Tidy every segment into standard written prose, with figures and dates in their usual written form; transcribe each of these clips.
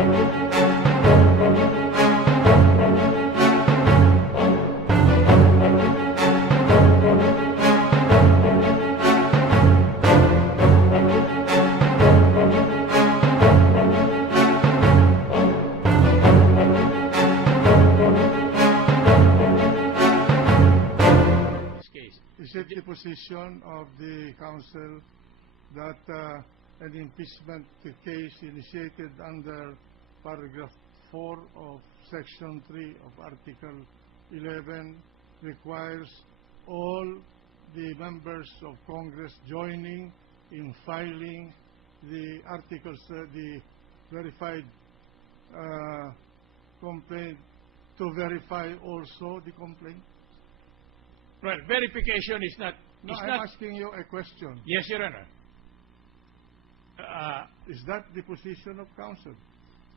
Is it the position of the Council that an impeachment case initiated under paragraph 4 of Section 3 of Article 11 requires all the members of Congress joining in filing the articles, the verified complaint, to verify also the complaint? Well, verification is not... No, I'm asking you a question. Yes, Your Honor. Is that the position of counsel?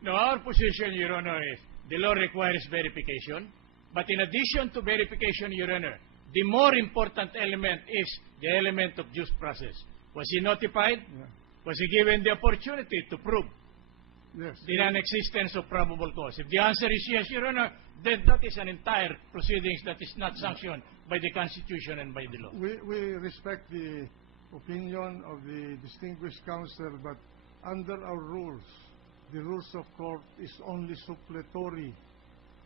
No, our position, Your Honor, is the law requires verification. But in addition to verification, Your Honor, the more important element is the element of due process. Was he notified? Yeah. Was he given the opportunity to prove Yes. the non-existence of probable cause? If the answer is yes, Your Honor, then that is an entire proceedings that is not sanctioned by the Constitution and by the law. We respect the opinion of the distinguished counsel, but under our rules, the rules of court is only supplementary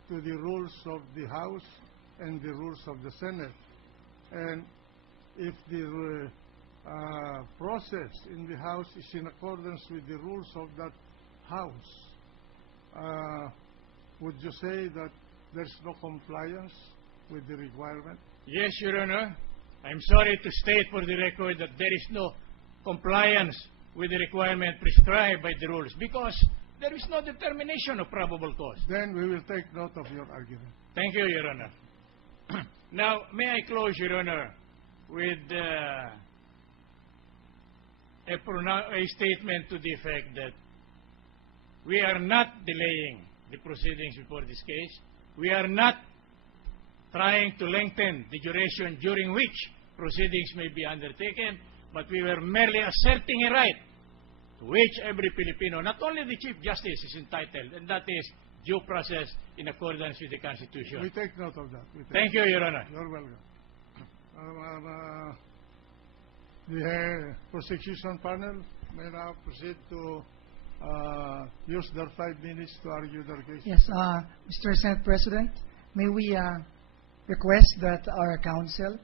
to the rules of the House and the rules of the Senate. And if the process in the House is in accordance with the rules of that House, would you say that there's no compliance with the requirement? Yes, Your Honor. I'm sorry to state for the record that there is no compliance with the requirement prescribed by the rules because there is no determination of probable cause. Then we will take note of your argument. Thank you, Your Honor. Now, may I close, Your Honor, with a statement to the effect that we are not delaying the proceedings before this case. We are not trying to lengthen the duration during which proceedings may be undertaken, but we were merely asserting a right to which every Filipino, not only the Chief Justice, is entitled, and that is due process in accordance with the Constitution. We take note of that. Thank you, Your Honor. You're welcome. The prosecution panel may now proceed to use their 5 minutes to argue their case. Yes, Mr. Senate President, may we request that our counsel,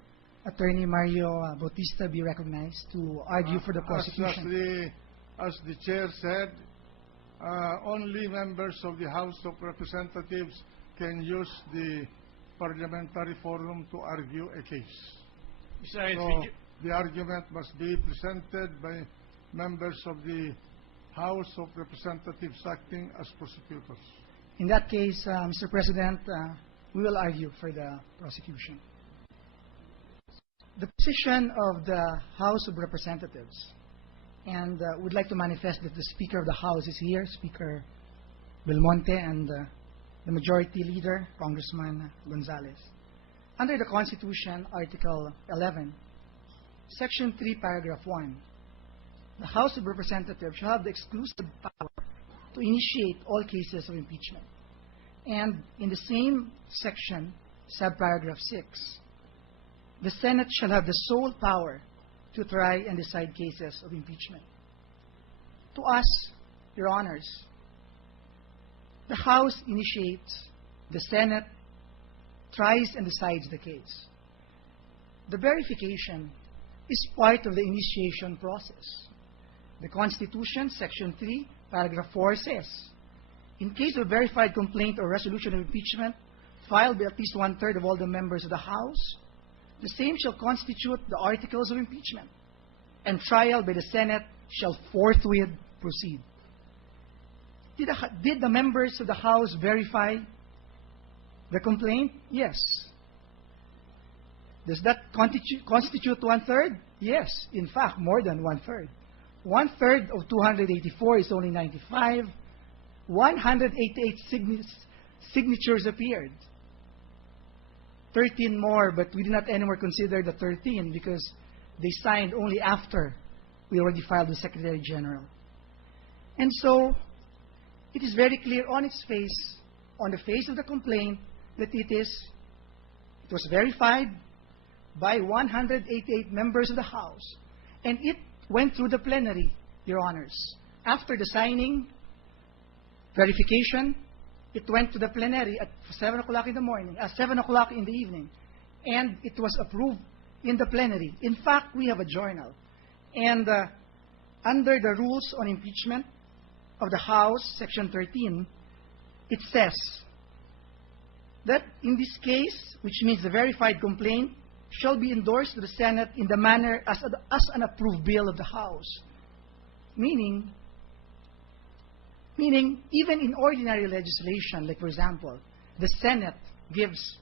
Attorney Mario Bautista, be recognized to argue for the prosecution. As the chair said, only members of the House of Representatives can use the parliamentary forum to argue a case. Besides, So the argument must be presented by members of the House of Representatives acting as prosecutors. In that case, Mr. President, we will argue for the prosecution. The position of the House of Representatives, and would like to manifest that the Speaker of the House is here, Speaker Belmonte, and the Majority Leader, Congressman Gonzales. Under the Constitution, Article 11, Section 3, Paragraph 1, the House of Representatives shall have the exclusive power to initiate all cases of impeachment. And in the same section, subparagraph 6, the Senate shall have the sole power to try and decide cases of impeachment. To us, Your Honors, the House initiates, the Senate tries and decides the case. The verification is part of the initiation process. The Constitution, Section 3, Paragraph 4 says, in case of verified complaint or resolution of impeachment filed by at least 1/3 of all the members of the House, the same shall constitute the articles of impeachment, and trial by the Senate shall forthwith proceed. Did the members of the House verify the complaint? Yes. Does that constitute 1/3? Yes. In fact, more than 1/3. 1/3 of 284 is only 95. 188 signatures appeared. 13 more, but we did not anymore consider the 13 because they signed only after we already filed the Secretary General. And so, it is very clear on its face, on the face of the complaint, that it was verified by 188 members of the House, and it went through the plenary, Your Honors. After the signing, verification, it went to the plenary at 7 o'clock in the morning, 7 o'clock in the evening, and it was approved in the plenary. In fact, we have a journal. And under the rules on impeachment of the House, Section 13, it says that in this case, which means the verified complaint, shall be endorsed to the Senate in the manner as an approved bill of the House. Meaning, even in ordinary legislation, like for example, the Senate gives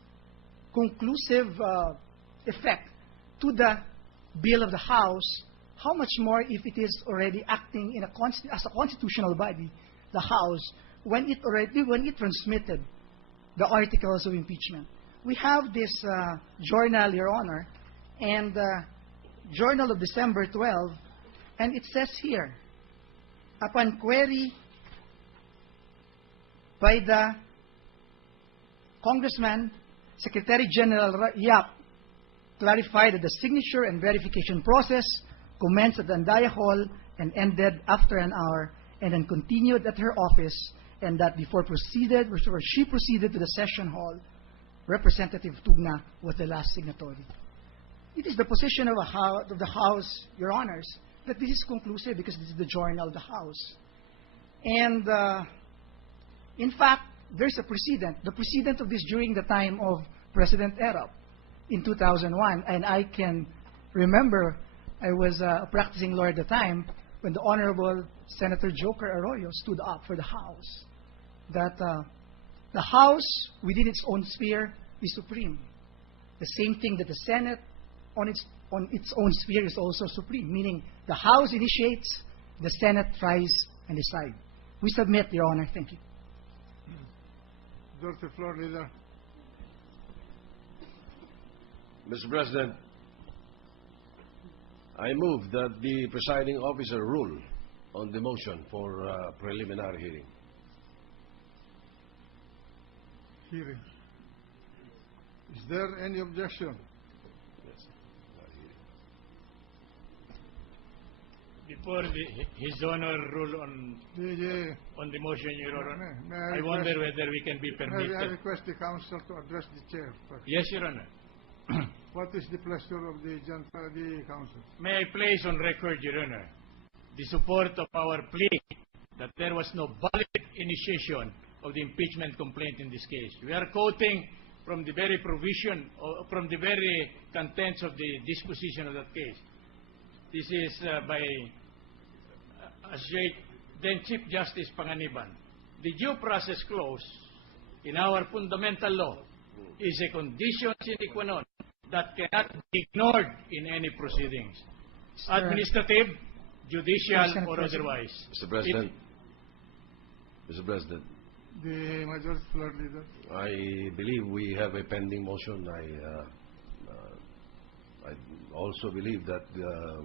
conclusive effect to the bill of the House, how much more if it is already acting in as a constitutional body, the House, when it transmitted the articles of impeachment. We have this journal, Your Honor, and journal of December 12, and it says here, upon query by the Congressman, Secretary General Yap clarified that the signature and verification process commenced at the Andaya Hall and ended after an hour, and then continued at her office, and that she proceeded to the session hall. Representative Tugna was the last signatory. It is the position of the House, Your Honors, that this is conclusive because this is the journal of the House. And in fact, there's a precedent. The precedent of this during the time of President Erap in 2001, and I can remember I was a practicing lawyer at the time when the Honorable Senator Joker Arroyo stood up for the House, that the House, within its own sphere, is supreme. The same thing that the Senate, on its own sphere, is also supreme, meaning the House initiates, the Senate tries and decides. We submit, Your Honor. Thank you. Dr. Floor Leader. Mr. President, I move that the presiding officer rule on the motion for preliminary hearing. Hearing. Is there any objection? Yes. Before His Honor rule on the motion, Your Honor, I wonder whether we can be May I permitted. request the Council to address the Chair first? Yes, Your Honor. What is the pleasure of the Council? May I place on record, Your Honor, the support of our plea that there was no valid initiation of the impeachment complaint in this case. We are quoting from the very provision, or from the very contents of the disposition of that case. This is by then Chief Justice Panganiban. The due process clause in our fundamental law is a condition sine qua non that cannot be ignored in any proceedings, administrative, judicial, or otherwise. Mr. President. Mr. President. The Majority Floor Leader. I believe we have a pending motion. I also believe that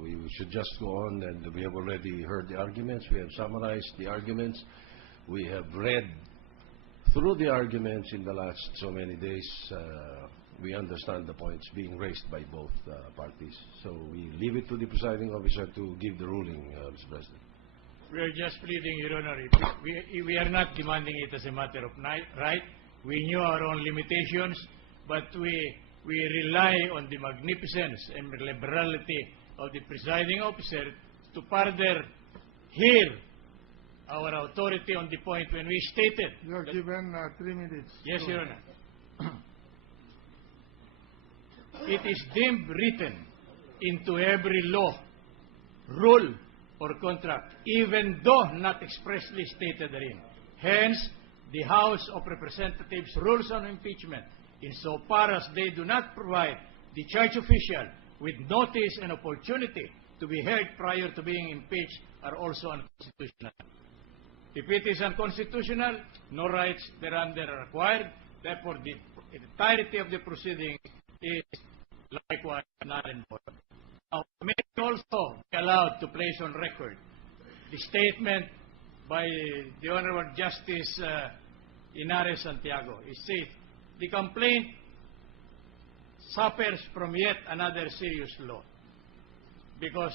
we should just go on, and we have already heard the arguments. We have summarized the arguments. We have read through the arguments in the last so many days. We understand the points being raised by both parties. So we leave it to the presiding officer to give the ruling, Mr. President. We are just pleading, Your Honor. We are not demanding it as a matter of right. We knew our own limitations, but we rely on the magnificence and liberality of the presiding officer to further hear our authority on the point when we stated. You are given 3 minutes. Yes, Your Honor. It is deemed written into every law, rule, or contract, even though not expressly stated therein. Hence, the House of Representatives rules on impeachment, insofar as they do not provide the church official with notice and opportunity to be heard prior to being impeached, are also unconstitutional. If it is unconstitutional, no rights thereunder are required. Therefore, the entirety of the proceeding is likewise null and void. Now, may also be allowed to place on record the statement by the Honorable Justice Inares Santiago. It says, the complaint suffers from yet another serious law because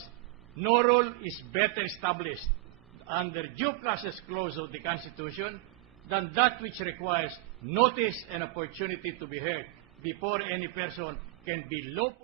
no rule is better established under due process clause of the Constitution than that which requires notice and opportunity to be heard before any person can be lawfully